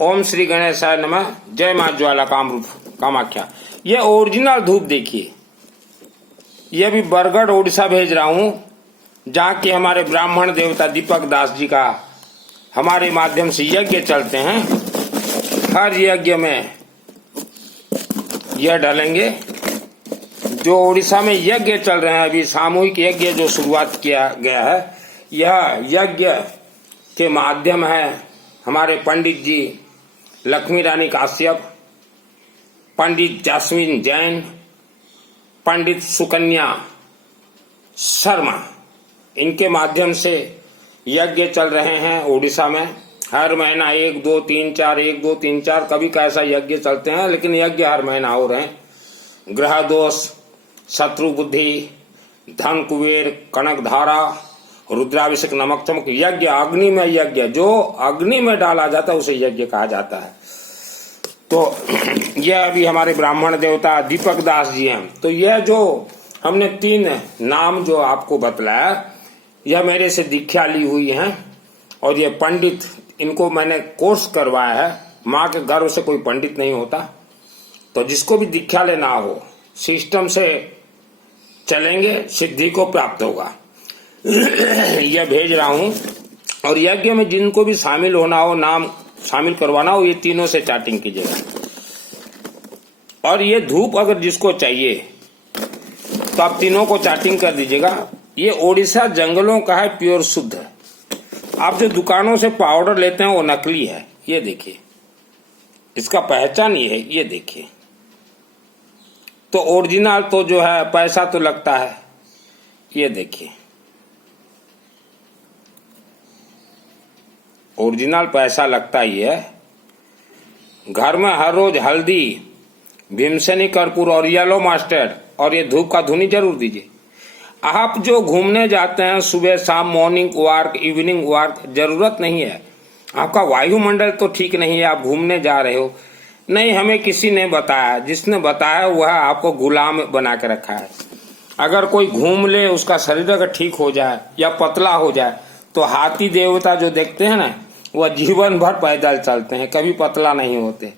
ओम श्री गणेशाय नमः। जय मां ज्वाला कामरूप कामाख्या। ये ओरिजिनल धूप देखिए, ये भी बरगढ़ उड़ीसा भेज रहा हूं, जहाँ के हमारे ब्राह्मण देवता दीपक दास जी का हमारे माध्यम से यज्ञ चलते हैं। हर यज्ञ में यह डालेंगे। जो उड़ीसा में यज्ञ चल रहे हैं, अभी सामूहिक यज्ञ जो शुरुआत किया गया है, यह यज्ञ के माध्यम है हमारे पंडित जी लक्ष्मी रानी काश्यप, पंडित जास्मिन जैन, पंडित सुकन्या शर्मा, इनके माध्यम से यज्ञ चल रहे हैं उड़ीसा में। हर महीना 1 2 3 4 1 2 3 4 कभी कैसा यज्ञ चलते हैं, लेकिन यज्ञ हर महीना हो रहे हैं। ग्रह दोष, शत्रु बुद्धि, धन कुबेर, कनक धारा, रुद्राभिषेक, नमक चमक, यज्ञ अग्नि में यज्ञ, जो अग्नि में डाला जाता है उसे यज्ञ कहा जाता है। तो यह अभी हमारे ब्राह्मण देवता दीपक दास जी हैं। तो यह जो हमने 3 नाम जो आपको बतलाया, यह मेरे से दीक्षा ली हुई है और ये पंडित, इनको मैंने कोर्स करवाया है। माँ के गर्भ से कोई पंडित नहीं होता, तो जिसको भी दीक्षा लेना हो सिस्टम से चलेंगे, सिद्धि को प्राप्त होगा। यह भेज रहा हूं। और यज्ञ में जिनको भी शामिल होना हो, नाम शामिल करवाना हो, ये तीनों से चैटिंग कीजिएगा। और ये धूप अगर जिसको चाहिए तो आप तीनों को चैटिंग कर दीजिएगा। ये ओडिशा जंगलों का है, प्योर शुद्ध है। आप जो दुकानों से पाउडर लेते हैं वो नकली है। ये देखिए, इसका पहचान ये है, ये देखिए। तो ओरिजिनल तो जो है पैसा तो लगता है। ये देखिए, ओरिजिनल पैसा लगता ही है। घर में हर रोज हल्दी, भीमसेनी कर्पूर और येलो मस्टर्ड और ये धूप का धुनी जरूर दीजिए। आप जो घूमने जाते हैं सुबह शाम, मॉर्निंग वॉक, इवनिंग वॉक, जरूरत नहीं है। आपका वायुमंडल तो ठीक नहीं है, आप घूमने जा रहे हो। नहीं, हमें किसी ने बताया, जिसने बताया वह आपको गुलाम बना के रखा है। अगर कोई घूम ले, उसका शरीर अगर ठीक हो जाए या पतला हो जाए, तो हाथी देवता जो देखते हैं ना, वह जीवन भर पैदल चलते हैं, कभी पतला नहीं होते।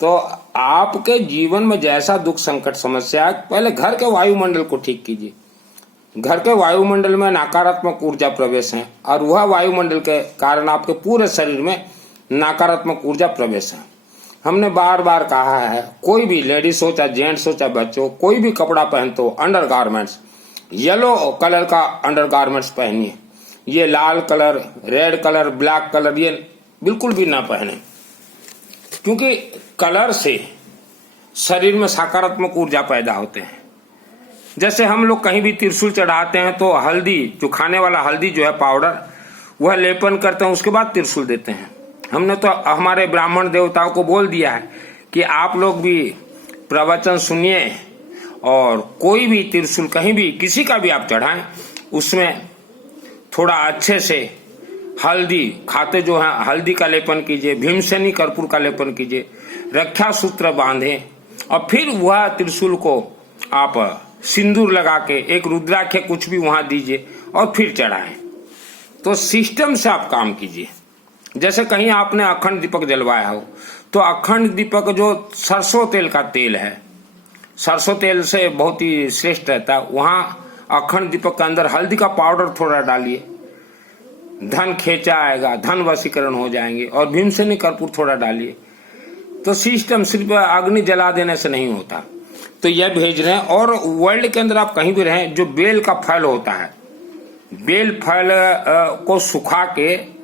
तो आपके जीवन में जैसा दुख संकट समस्या, पहले घर के वायुमंडल को ठीक कीजिए। घर के वायुमंडल में नकारात्मक ऊर्जा प्रवेश है और वह वायुमंडल के कारण आपके पूरे शरीर में नकारात्मक ऊर्जा प्रवेश है। हमने बार बार कहा है, कोई भी लेडीज हो चाहे जेंट्स हो चाहे बच्चे हो, कोई भी कपड़ा पहनते हो, अंडर गारमेंट्स येलो कलर का अंडर गारमेंट्स पहनिए। ये लाल colour, red colour, black colour ये बिल्कुल भी ना पहने, क्योंकि कलर से शरीर में सकारात्मक ऊर्जा पैदा होते हैं। जैसे हम लोग कहीं भी त्रिशूल चढ़ाते हैं तो हल्दी, जो खाने वाला हल्दी जो है पाउडर, वह लेपन करते हैं, उसके बाद त्रिशूल देते हैं। हमने तो हमारे ब्राह्मण देवताओं को बोल दिया है कि आप लोग भी प्रवचन सुनिए और कोई भी त्रिशूल कहीं भी किसी का भी आप चढ़ाएं, उसमें थोड़ा अच्छे से हल्दी खाते जो है हल्दी का लेपन कीजिए, भीमसेनी कर्पूर का लेपन कीजिए, रक्षा सूत्र बांधे और फिर वह त्रिशूल को आप सिंदूर लगा के एक रुद्राक्ष कुछ भी वहां दीजिए और फिर चढ़ाएं। तो सिस्टम से आप काम कीजिए। जैसे कहीं आपने अखंड दीपक जलवाया हो, तो अखंड दीपक जो सरसों तेल का तेल है, सरसों तेल से बहुत ही श्रेष्ठ रहता है, वहां अखंड दीपक के अंदर हल्दी का पाउडर थोड़ा डालिए, धन खेचा आएगा, धन वशीकरण हो जाएंगे। और भीमसेनी कर्पूर थोड़ा डालिए। तो सिस्टम सिर्फ अग्नि जला देने से नहीं होता। तो यह भेज रहे हैं। और वर्ल्ड के अंदर आप कहीं भी रहें, जो बेल का फल होता है, बेल फल को सुखा के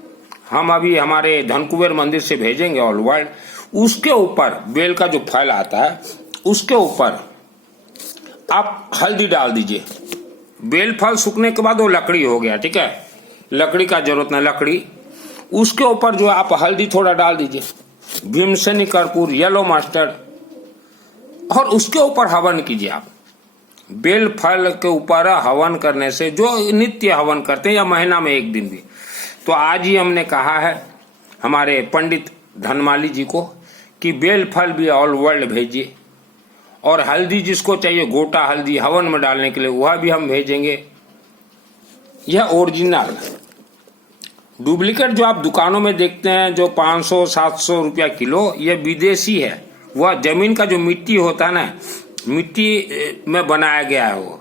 हम अभी हमारे धनकुबेर मंदिर से भेजेंगे ऑल वर्ल्ड। उसके ऊपर बेल का जो फल आता है, उसके ऊपर आप हल्दी डाल दीजिए। बेल फल सूखने के बाद वो लकड़ी हो गया, ठीक है, लकड़ी का जरूरत नहीं, लकड़ी, उसके ऊपर जो आप हल्दी थोड़ा डाल दीजिए, भीमसेनी कर्पूर, येलो मस्टर्ड, और उसके ऊपर हवन कीजिए आप। बेल फल के ऊपर हवन करने से, जो नित्य हवन करते हैं या महीना में 1 दिन भी, तो आज ही हमने कहा है हमारे पंडित धनमाली जी को कि बेल फल भी ऑल वर्ल्ड भेजिए। और हल्दी जिसको चाहिए, गोटा हल्दी हवन में डालने के लिए, वह भी हम भेजेंगे। यह ओरिजिनल डुप्लीकेट जो आप दुकानों में देखते हैं जो 500-700 रुपया किलो, ये विदेशी है। वह जमीन का जो मिट्टी होता है ना, मिट्टी में बनाया गया है। वो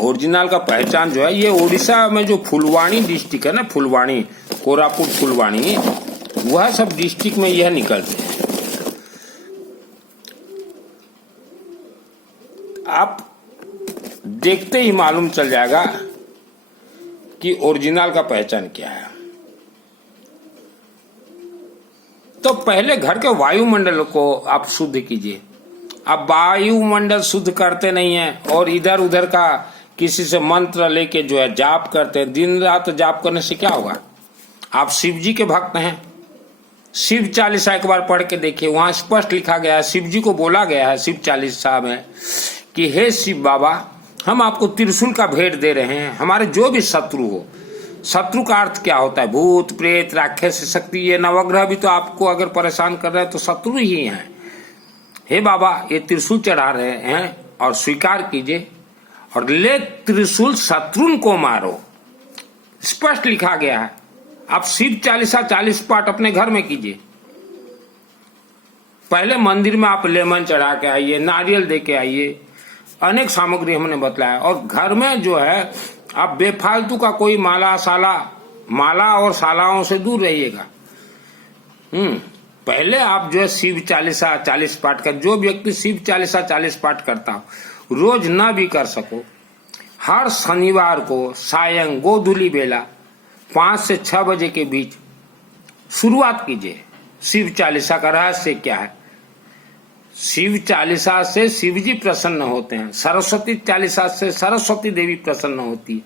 ओरिजिनल का पहचान जो है, ये उड़ीसा में जो फुलवाणी डिस्ट्रिक्ट है ना, फुलवाणी, कोरापुट फुलवाणी, वह सब डिस्ट्रिक्ट में यह निकलते हैं। आप देखते ही मालूम चल जाएगा कि ओरिजिनल का पहचान क्या है। तो पहले घर के वायुमंडल को आप शुद्ध कीजिए। आप वायुमंडल शुद्ध करते नहीं हैं और इधर उधर का किसी से मंत्र लेके जो है जाप करते हैं। दिन रात जाप करने से क्या होगा? आप शिव जी के भक्त हैं, शिव चालीसा एक बार पढ़ के देखिए, वहां स्पष्ट लिखा गया है, शिव जी को बोला गया है शिव चालीसा में कि हे शिव बाबा, हम आपको त्रिशूल का भेंट दे रहे हैं। हमारे जो भी शत्रु हो, शत्रु का अर्थ क्या होता है? भूत प्रेत राक्षस शक्ति, ये नवग्रह भी तो आपको अगर परेशान कर रहे हैं तो शत्रु ही हैं। हे बाबा, ये त्रिशूल चढ़ा रहे हैं और स्वीकार कीजिए और ले त्रिशूल शत्रुन को मारो। स्पष्ट लिखा गया है। आप शिव चालीसा 40 पाठ अपने घर में कीजिए। पहले मंदिर में आप लेमन चढ़ा के आइए, नारियल दे के आइए, अनेक सामग्री हमने बतलाया। और घर में जो है आप बेफालतू का कोई माला और सालाओं से दूर रहिएगा। पहले आप जो है शिव चालीसा 40 पाठ का, जो व्यक्ति शिव चालीसा 40 पाठ करता हो, रोज ना भी कर सको, हर शनिवार को सायं गोधूली बेला 5 से 6 बजे के बीच शुरुआत कीजिए। शिव चालीसा का रहस्य क्या है? शिव चालीसा से शिव जी प्रसन्न होते हैं, सरस्वती चालीसा से सरस्वती देवी प्रसन्न होती है।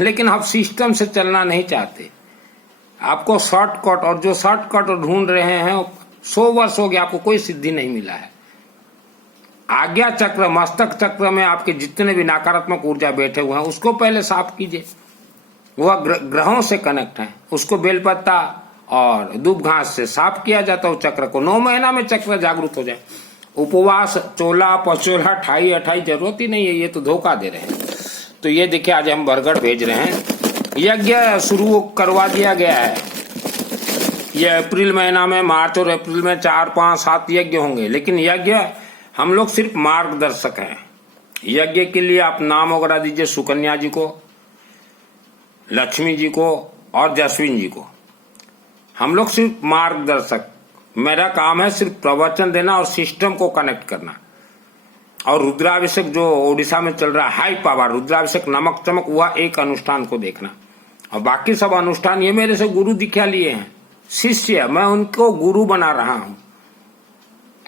लेकिन आप सिस्टम से चलना नहीं चाहते, आपको शॉर्टकट, और जो शॉर्टकट ढूंढ रहे हैं 100 वर्ष हो गया, आपको कोई सिद्धि नहीं मिला है। आज्ञा चक्र, मस्तक चक्र में आपके जितने भी नकारात्मक ऊर्जा बैठे हुए हैं उसको पहले साफ कीजिए। वह ग्रहों से कनेक्ट है, उसको बेलपत्ता और दूब घास से साफ किया जाता है। चक्र को 9 महीना में चक्र जागरूक हो जाए। उपवास, चोला पचोला, ठाई अठाई जरूरत ही नहीं है, ये तो धोखा दे रहे हैं। तो ये देखिए, आज हम बरगढ़ भेज रहे हैं, यज्ञ शुरू करवा दिया गया है। ये अप्रैल महीना में, मार्च और अप्रैल में 4, 5, 7 यज्ञ होंगे। लेकिन यज्ञ हम लोग सिर्फ मार्गदर्शक हैं। यज्ञ के लिए आप नाम वगैरह दीजिए सुकन्या जी को, लक्ष्मी जी को और जसविन जी को। हम लोग सिर्फ मार्गदर्शक, मेरा काम है सिर्फ प्रवचन देना और सिस्टम को कनेक्ट करना। और रुद्राभिषेक जो ओडिशा में चल रहा है, हाई पावर रुद्राभिषेक, नमक चमक, वह एक अनुष्ठान को देखना। और बाकी सब अनुष्ठान ये मेरे से गुरु दीक्षा लिए हैं, शिष्य, मैं उनको गुरु बना रहा हूं।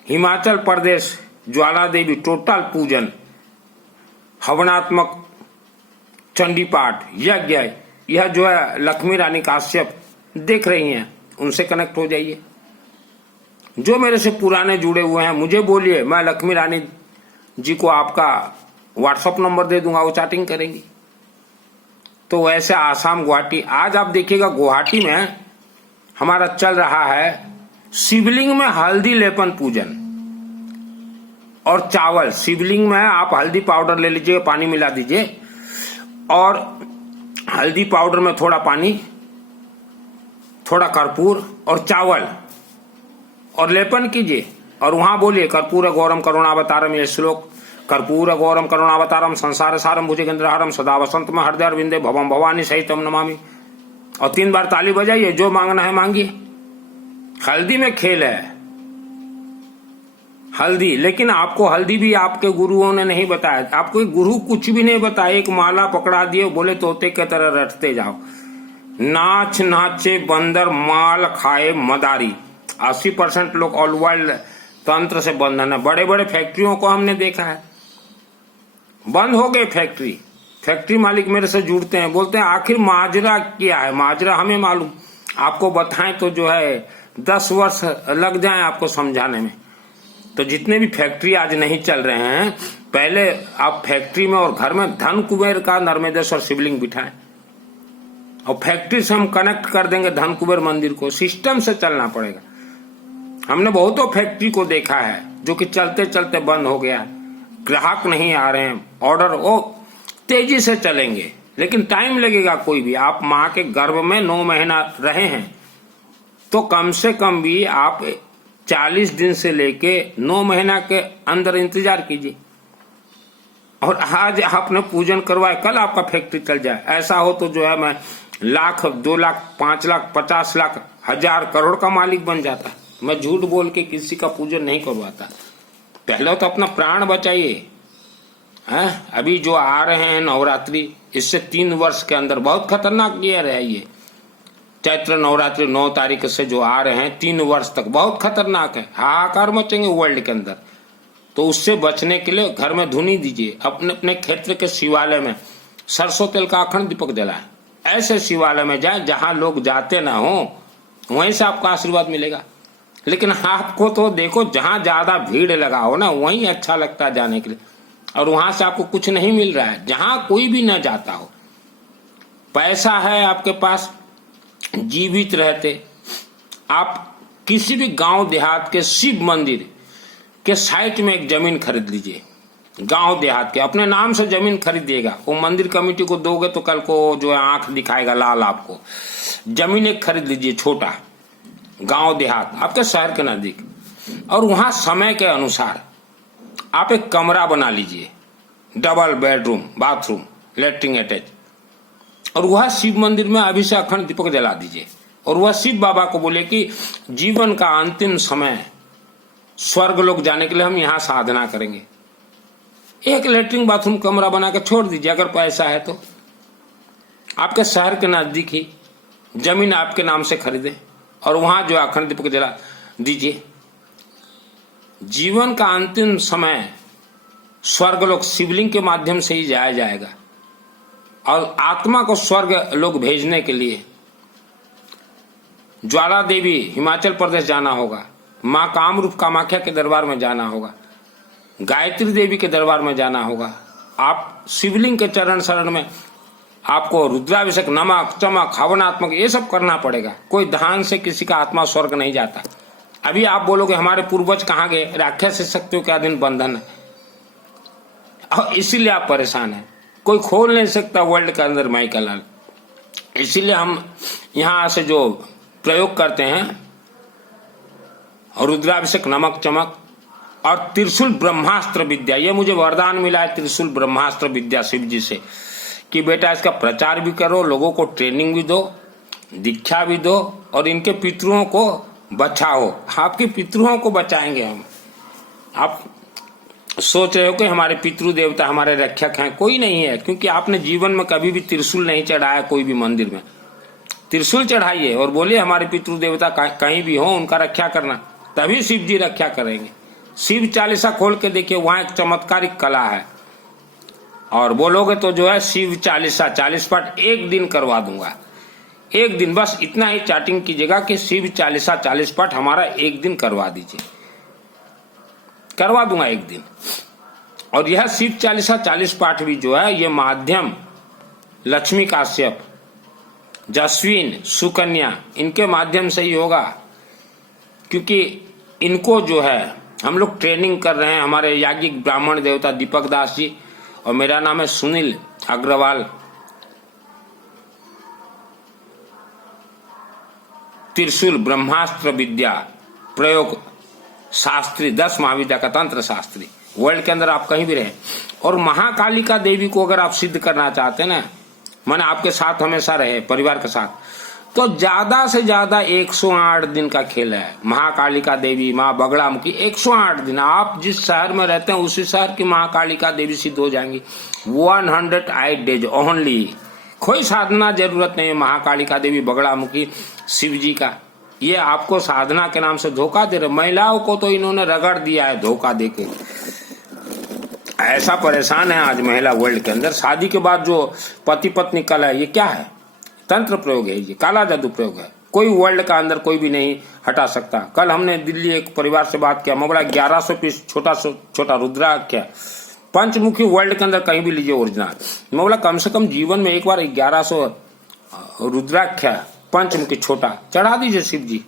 हिमाचल प्रदेश ज्वाला देवी टोटल पूजन, हवनात्मक चंडी पाठ, यज्ञ, यह जो है लक्ष्मी रानी काश्यप देख रही हैं, उनसे कनेक्ट हो जाइए। जो मेरे से पुराने जुड़े हुए हैं मुझे बोलिए, मैं लक्ष्मी रानी जी को आपका व्हाट्सएप नंबर दे दूंगा, वो चैटिंग करेंगी। तो वैसे आसाम, गुवाहाटी, आज आप देखिएगा गुवाहाटी में हमारा चल रहा है शिवलिंग में हल्दी लेपन पूजन और चावल। शिवलिंग में आप हल्दी पाउडर ले लीजिए, पानी मिला दीजिए और हल्दी पाउडर में थोड़ा पानी, थोड़ा कर्पूर और चावल और लेपन कीजिए। और वहां बोलिए कर्पूर गौरम करुणावतारम, ये श्लोक, कर्पूर गौरम करुणावतारम संसार सारम भुजगेंद्रहारम सदा वसंत में हृदय अरविंदे भवम भवानी सहितम नमामि। और 3 बार ताली बजाइए, जो मांगना है मांगिए। हल्दी में खेल है, हल्दी। लेकिन आपको हल्दी भी आपके गुरुओं ने नहीं बताया, आपको गुरु कुछ भी नहीं बताया। एक माला पकड़ा दिए, बोले तोते की तरह रटते जाओ। नाच नाचे बंदर, माल खाए मदारी। 80% लोग ऑल वर्ल्ड तंत्र से बंधन है। बड़े बड़े फैक्ट्रियों को हमने देखा है, बंद हो गए फैक्ट्री। फैक्ट्री मालिक मेरे से जुड़ते हैं, बोलते हैं आखिर माजरा क्या है? माजरा हमें मालूम, आपको बताएं तो जो है 10 वर्ष लग जाएं आपको समझाने में। तो जितने भी फैक्ट्री आज नहीं चल रहे हैं, पहले आप फैक्ट्री में और घर में धन कुबेर का नर्मदेश्वर शिवलिंग बिठाएं और फैक्ट्री से हम कनेक्ट कर देंगे धन कुबेर मंदिर को। सिस्टम से चलना पड़ेगा। हमने बहुतों फैक्ट्री को देखा है जो कि चलते चलते बंद हो गया, ग्राहक नहीं आ रहे हैं, ऑर्डर वो तेजी से चलेंगे लेकिन टाइम लगेगा। कोई भी आप माँ के गर्भ में 9 महीना रहे हैं तो कम से कम भी आप 40 दिन से लेके 9 महीना के अंदर इंतजार कीजिए। और आज आपने पूजन करवाए, कल आपका फैक्ट्री चल जाए। ऐसा हो तो जो है मैं लाख, 2 लाख, 5 लाख, 50 लाख, 1000 करोड़ का मालिक बन जाता। मैं झूठ बोल के किसी का पूजन नहीं करवाता। पहले तो अपना प्राण बचाइए। अभी जो आ रहे हैं नवरात्रि, इससे 3 वर्ष के अंदर बहुत खतरनाक ईयर है ये। चैत्र नवरात्रि 9 तारीख से जो आ रहे हैं 3 वर्ष तक बहुत खतरनाक है। हाहाकार मचेंगे वर्ल्ड के अंदर। तो उससे बचने के लिए घर में धुनी दीजिए। अपने अपने क्षेत्र के शिवालय में सरसों तेल का अखंड दीपक जलाएं। ऐसे शिवालय में जाए जहां लोग जाते ना हो, वहीं से आपको आशीर्वाद मिलेगा। लेकिन आपको तो देखो जहां ज्यादा भीड़ लगा हो ना, वहीं अच्छा लगता है जाने के लिए, और वहां से आपको कुछ नहीं मिल रहा है। जहां कोई भी न जाता हो, पैसा है आपके पास, जीवित रहते आप किसी भी गांव देहात के शिव मंदिर के साइड में एक जमीन खरीद लीजिए। गांव देहात के अपने नाम से जमीन खरीदिएगा। वो मंदिर कमेटी को दोगे तो कल को जो है आंख दिखाएगा लाल आपको। जमीन एक खरीद लीजिए, छोटा गांव देहात आपके शहर के नजदीक, और वहां समय के अनुसार आप एक कमरा बना लीजिए, double bedroom, bathroom, latrine attach, और वह शिव मंदिर में अभी से अखंड दीपक जला दीजिए। और वह शिव बाबा को बोले कि जीवन का अंतिम समय स्वर्ग लोग जाने के लिए हम यहाँ साधना करेंगे। एक लेटरिन बाथरूम कमरा बना के छोड़ दीजिए, अगर पैसा है तो। आपके शहर के नजदीक ही जमीन आपके नाम से खरीदे और वहां जो अखंड दीपक जला दीजिए। जीवन का अंतिम समय स्वर्ग लोग शिवलिंग के माध्यम से ही जाया जाएगा। और आत्मा को स्वर्ग लोग भेजने के लिए ज्वाला देवी हिमाचल प्रदेश जाना होगा, माँ कामरूप कामाख्या के दरबार में जाना होगा, गायत्री देवी के दरबार में जाना होगा। आप शिवलिंग के चरण शरण में आपको रुद्राभिषेक, नमक चमक, हवनात्मक ये सब करना पड़ेगा। कोई दान से किसी का आत्मा स्वर्ग नहीं जाता। अभी आप बोलोगे हमारे पूर्वज कहाँ गए, राक्षस शक्तियों का दिन बंधन है, और इसीलिए आप परेशान हैं। कोई खोल नहीं सकता वर्ल्ड के अंदर माई का लाल। इसीलिए हम यहां से जो प्रयोग करते हैं, रुद्राभिषेक, नमक चमक और त्रिशूल ब्रह्मास्त्र विद्या, ये मुझे वरदान मिला है त्रिशूल ब्रह्मास्त्र विद्या शिव जी से, कि बेटा इसका प्रचार भी करो, लोगों को ट्रेनिंग भी दो, दीक्षा भी दो, और इनके पितरों को बचाओ। आपके पितरों को बचाएंगे हम। आप सोच रहे हो कि हमारे पितृ देवता हमारे रक्षक हैं, कोई नहीं है, क्योंकि आपने जीवन में कभी भी त्रिशूल नहीं चढ़ाया। कोई भी मंदिर में त्रिशूल चढ़ाइए और बोलिए हमारे पितृ देवता कहीं भी हो उनका रक्षा करना, तभी शिव जी रक्षा करेंगे। शिव चालीसा खोल के देखिए, वहां एक चमत्कारिक कला है। और बोलोगे तो जो है शिव चालीसा 40 पाठ एक दिन करवा दूंगा। एक दिन बस इतना ही चैटिंग कीजिएगा कि शिव चालीसा 40 पाठ हमारा एक दिन करवा दीजिए, करवा दूंगा एक दिन। और यह शिव चालीसा 40 पाठ भी जो है ये माध्यम लक्ष्मी काश्यप, जस्विन, सुकन्या इनके माध्यम से ही होगा, क्योंकि इनको जो है हम लोग ट्रेनिंग कर रहे हैं। हमारे याज्ञिक ब्राह्मण देवता दीपक दास जी, और मेरा नाम है सुनील अग्रवाल। त्रिशूल ब्रह्मास्त्र विद्या प्रयोग शास्त्री, 10 महाविद्या का तंत्र शास्त्री, वर्ल्ड के अंदर आप कहीं भी रहे। और महाकालिका देवी को अगर आप सिद्ध करना चाहते हैं ना, माने आपके साथ हमेशा रहे, परिवार के साथ, तो ज्यादा से ज्यादा 108 दिन का खेल है। महाकालिका देवी, माँ बगलामुखी 108 दिन। आप जिस शहर में रहते हैं उसी शहर की महाकालिका देवी सिद्ध हो जाएंगी। 108 डेज ओनली। कोई साधना जरूरत नहीं है। महाकालिका देवी, बगलामुखी, शिव जी का, ये आपको साधना के नाम से धोखा दे रहे। महिलाओं को तो इन्होंने रगड़ दिया है धोखा देके। ऐसा परेशान है आज महिला वर्ल्ड के अंदर। शादी के बाद जो पति पत्नी कला है, ये क्या है? तंत्र प्रयोग है, ये काला जादू प्रयोग है। कोई वर्ल्ड का अंदर कोई भी नहीं हटा सकता। कल हमने दिल्ली एक परिवार से बात किया, मैं बोला 1100 पीस छोटा रुद्राक्ष है, पंचमुखी वर्ल्ड के अंदर कहीं भी लीजिए ओरिजिनल। मैं बोला कम से कम जीवन में एक बार 1100 रुद्राक्ष पंचमुखी छोटा चढ़ा दीजिए शिव जी।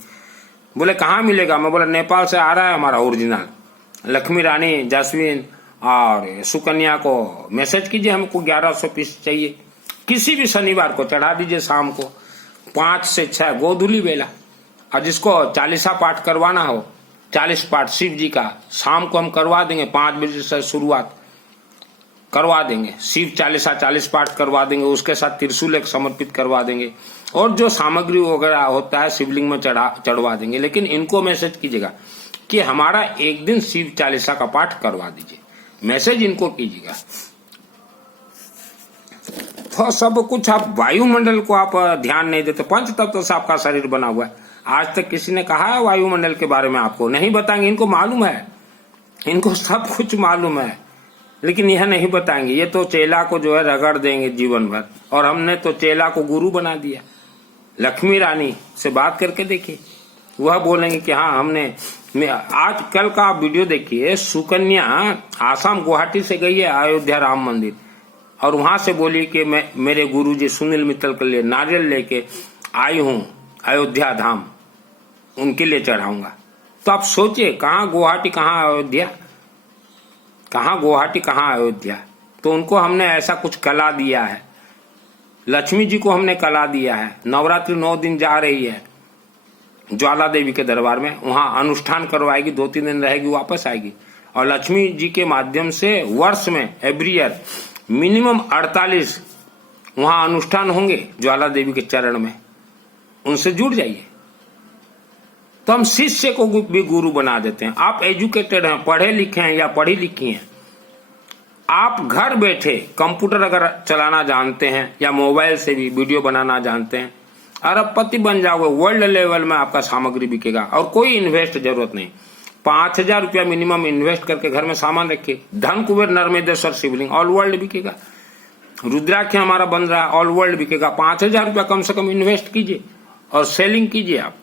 बोले कहाँ मिलेगा? मैं बोला नेपाल से आ रहा है हमारा ओरिजिनल। लक्ष्मी रानी, जस्विन और सुकन्या को मैसेज कीजिए, हमको 1100 पीस चाहिए। किसी भी शनिवार को चढ़ा दीजिए शाम को 5 से 6 गोधूली बेला। और जिसको 40 पाठ करवाना हो, 40 पाठ शिव जी का शाम को हम करवा देंगे, 5 बजे से शुरुआत करवा देंगे। शिव 40 पाठ करवा देंगे, उसके साथ त्रिशूल एक समर्पित करवा देंगे और जो सामग्री वगैरह होता है शिवलिंग में चढ़वा देंगे। लेकिन इनको मैसेज कीजिएगा कि हमारा एक दिन शिव 40 का पाठ करवा दीजिए, मैसेज इनको कीजिएगा। तो सब कुछ आप वायुमंडल को आप ध्यान नहीं देते। पंच तत्व से आपका शरीर बना हुआ है। आज तक किसी ने कहा है वायुमंडल के बारे में? आपको नहीं बताएंगे। इनको मालूम है, इनको सब कुछ मालूम है, लेकिन यह नहीं बताएंगे। ये तो चेला को जो है रगड़ देंगे जीवन भर। और हमने तो चेला को गुरु बना दिया। लक्ष्मी रानी से बात करके देखिए, वह बोलेंगे कि हाँ हमने। आज कल का आप वीडियो देखिए, सुकन्या आसाम गुवाहाटी से गई है अयोध्या राम मंदिर और वहां से बोली कि मैं मेरे गुरुजी सुनील मित्तल के लिए नारियल लेके आई हूं अयोध्या धाम, उनके लिए चढ़ाऊंगा। तो आप सोचिए, कहाँ गुवाहाटी कहाँ अयोध्या, कहाँ गुवाहाटी कहाँ अयोध्या। तो उनको हमने ऐसा कुछ कला दिया है। लक्ष्मी जी को हमने कला दिया है। नवरात्रि 9 दिन जा रही है ज्वाला देवी के दरबार में, वहां अनुष्ठान करवाएगी, 2-3 दिन रहेगी, वापस आएगी। और लक्ष्मी जी के माध्यम से वर्ष में एवरी ईयर मिनिमम 48 वहां अनुष्ठान होंगे ज्वाला देवी के चरण में। उनसे जुड़ जाइए। तो हम शिष्य को भी गुरु बना देते हैं। आप एजुकेटेड हैं, पढ़े लिखे हैं या पढ़ी लिखी हैं, आप घर बैठे कंप्यूटर अगर चलाना जानते हैं या मोबाइल से भी वीडियो बनाना जानते हैं, अरबपति बन जाओगे। वर्ल्ड लेवल में आपका सामग्री बिकेगा और कोई इन्वेस्ट जरूरत नहीं। 5,000 रुपया मिनिमम इन्वेस्ट करके घर में सामान रखिए। धन कुबेर नर्मदेश्वर शिवलिंग ऑल वर्ल्ड बिकेगा। रुद्राक्ष हमारा बन रहा है, ऑल वर्ल्ड बिकेगा। 5,000 रुपया कम से कम इन्वेस्ट कीजिए और सेलिंग कीजिए आप।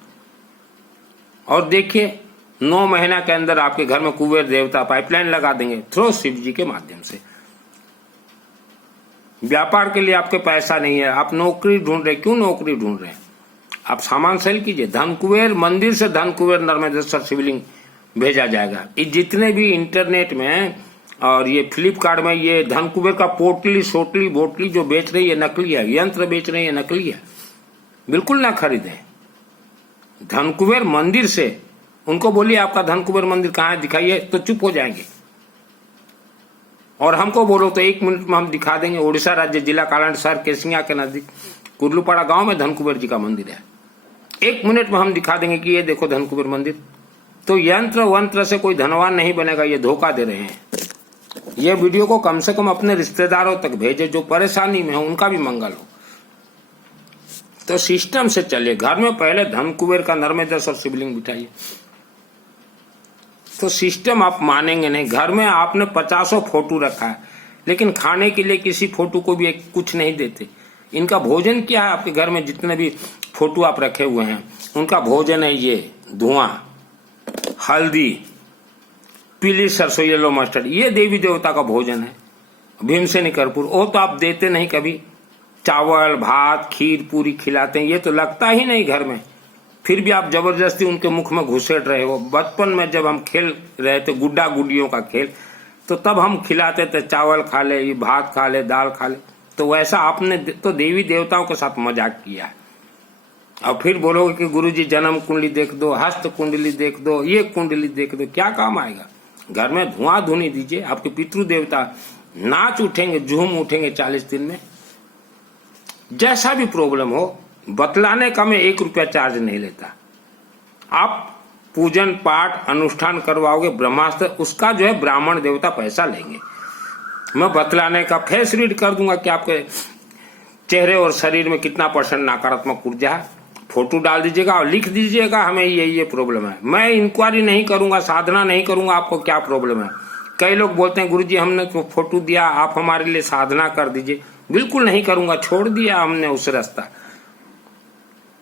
और देखिए 9 महीना के अंदर आपके घर में कुबेर देवता पाइपलाइन लगा देंगे थ्रू शिव जी के माध्यम से। व्यापार के लिए आपके पैसा नहीं है, आप नौकरी ढूंढ रहे, क्यों नौकरी ढूंढ रहे हैं? आप सामान सेल कीजिए। धन कुबेर मंदिर से धन कुबेर नर्मदेश्वर शिवलिंग भेजा जाएगा। ये जितने भी इंटरनेट में और ये फ्लिपकार्ट में ये धन कुबेर का पोटली सोटली बोटली जो बेच रही है नकली है, यंत्र बेच रही है नकली है, बिल्कुल ना खरीदें। धन कुबेर मंदिर से उनको बोलिए आपका धन कुबेर मंदिर कहाँ है दिखाइए, तो चुप हो जाएंगे। और हमको बोलो तो 1 मिनट में हम दिखा देंगे। उड़ीसा राज्य जिला कालांट शहर केसिंगा के नजदीक कुर्लूपाड़ा गांव में धन कुबेर जी का मंदिर है। 1 मिनट में हम दिखा देंगे कि ये देखो धन कुबेर मंदिर। तो यंत्र वंत्र से कोई धनवान नहीं बनेगा, ये धोखा दे रहे हैं। ये वीडियो को कम से कम अपने रिश्तेदारों तक भेजे जो परेशानी में हो, उनका भी मंगल हो। तो सिस्टम से चलिए। घर में पहले धन कुबेर का नर्मदेश्वर शिवलिंग बिठाइए। तो सिस्टम आप मानेंगे नहीं। घर में आपने 50 फोटो रखा है, लेकिन खाने के लिए किसी फोटो को भी कुछ नहीं देते। इनका भोजन क्या है? आपके घर में जितने भी फोटो आप रखे हुए हैं उनका भोजन है ये धुआं, हल्दी, पीली सरसों, येलो मस्टर्ड, ये देवी देवता का भोजन है। भीमसेनी कर्पूर वो तो आप देते नहीं कभी। चावल भात खीर पूरी खिलाते हैं, ये तो लगता ही नहीं घर में। फिर भी आप जबरदस्ती उनके मुख में घुसेड़ रहे हो। बचपन में जब हम खेल रहे थे गुड्डा गुड्डियों का खेल, तो तब हम खिलाते थे चावल खा ले, ये भात खा ले, दाल खा ले। तो वैसा आपने तो देवी देवताओं के साथ मजाक किया है। और फिर बोलोगे कि गुरुजी जन्म कुंडली देख दो, हस्त कुंडली देख दो, ये कुंडली देख दो, क्या काम आएगा? घर में धुआं धुनी दीजिए। आपके पितृ देवता नाच उठेंगे, झूम उठेंगे 40 दिन में। जैसा भी प्रॉब्लम हो बतलाने का मैं 1 रुपया चार्ज नहीं लेता। आप पूजन पाठ अनुष्ठान करवाओगे ब्रह्मास्त्र, उसका जो है ब्राह्मण देवता पैसा लेंगे। मैं बतलाने का फेस रीड कर दूंगा कि आपके चेहरे और शरीर में कितना % नकारात्मक ऊर्जा है। फोटो डाल दीजिएगा और लिख दीजिएगा हमें ये प्रॉब्लम है। मैं इंक्वायरी नहीं करूंगा, साधना नहीं करूंगा आपको क्या प्रॉब्लम है। कई लोग बोलते हैं गुरुजी हमने तो फोटो दिया, आप हमारे लिए साधना कर दीजिए। बिल्कुल नहीं करूंगा, छोड़ दिया हमने उस रास्ता।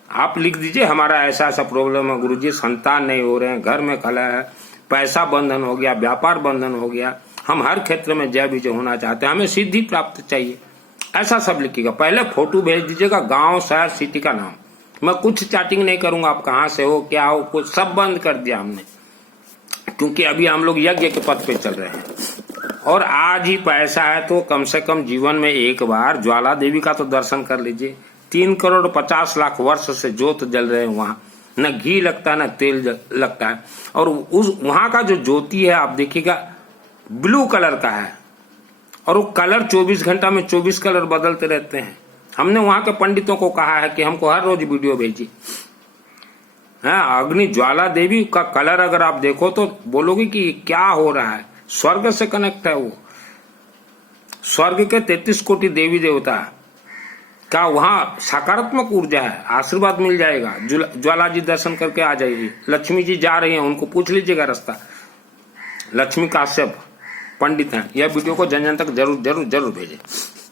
आप लिख दीजिए हमारा ऐसा ऐसा प्रॉब्लम है गुरुजी, संतान नहीं हो रहे हैं, घर में कलह है, पैसा बंधन हो गया, व्यापार बंधन हो गया, हम हर क्षेत्र में जय विजय होना चाहते हैं, हमें सिद्धि प्राप्त चाहिए, ऐसा सब लिखिएगा। पहले फोटो भेज दीजिएगा, गांव शहर सिटी का नाम। मैं कुछ चैटिंग नहीं करूंगा, आप कहाँ से हो क्या हो, कुछ सब बंद कर दिया हमने, क्योंकि अभी हम लोग यज्ञ के पथ पे चल रहे हैं। और आज ही पैसा है तो कम से कम जीवन में एक बार ज्वाला देवी का तो दर्शन कर लीजिए। 3,50,00,000 वर्ष से ज्योत जल रहे हैं वहां, न घी लगता है न तेल लगता है। और उस वहां का जो ज्योति है आप देखिएगा ब्लू कलर का है, और वो कलर 24 घंटा में 24 कलर बदलते रहते हैं। हमने वहां के पंडितों को कहा है कि हमको हर रोज वीडियो भेजिए। हाँ, अग्नि ज्वाला देवी का कलर अगर आप देखो तो बोलोगे कि क्या हो रहा है, स्वर्ग से कनेक्ट है वो। स्वर्ग के 33 कोटि देवी देवता का वहां सकारात्मक ऊर्जा है, आशीर्वाद मिल जाएगा। ज्वाला जी दर्शन करके आ जाइए। लक्ष्मी जी जा रही हैं, उनको पूछ लीजिएगा रास्ता। लक्ष्मी काश्यप पंडित हैं। यह वीडियो को जन जन तक जरूर जरूर जरूर भेजें।